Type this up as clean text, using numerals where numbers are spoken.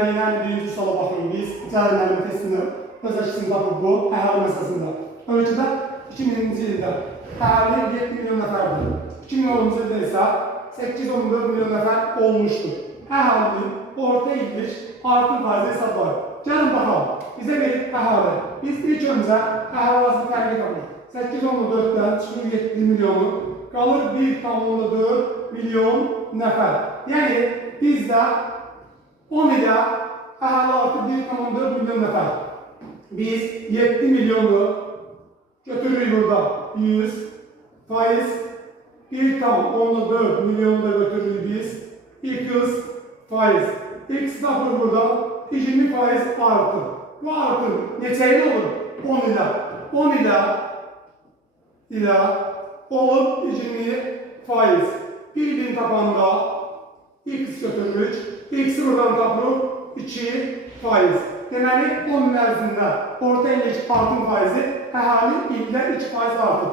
günləri birinci suala baxırıq biz. İcazə müəllimi testinin öz açısında bu əhali məsələsində. Ölkədə 2000-ci ildə əhali 7 milyon nəfərdir. 2010-cu ildə isə 814 milyon nəfər olmuşdur. Əhalinin orta illik artım faizi hesablayır. Gəlin baxalım. Bizə verib əhali. Biz ilk öncə əhali arasında fərqi tapırıq. 814-dən çıxır 7 milyonu, qalır 1,4 milyon nəfər. Yəni, bizdə 10 ilə əhali artı 1,4 milyon nəfər. Biz 7 milyonu götürürük burada 100 faiz, 1,4 milyonu da götürürük biz 200 faiz. X tapır burada 20 faiz artır. Bu artır neçə il olur? 10 ilə. 10 ilə olur 20 faiz. 1000 tapanda X götürürük. X'i buradan tapırıq 2 faiz. Deməli 10 il ərzində orta illik artım faizi əhali ildə 2 faiz artır.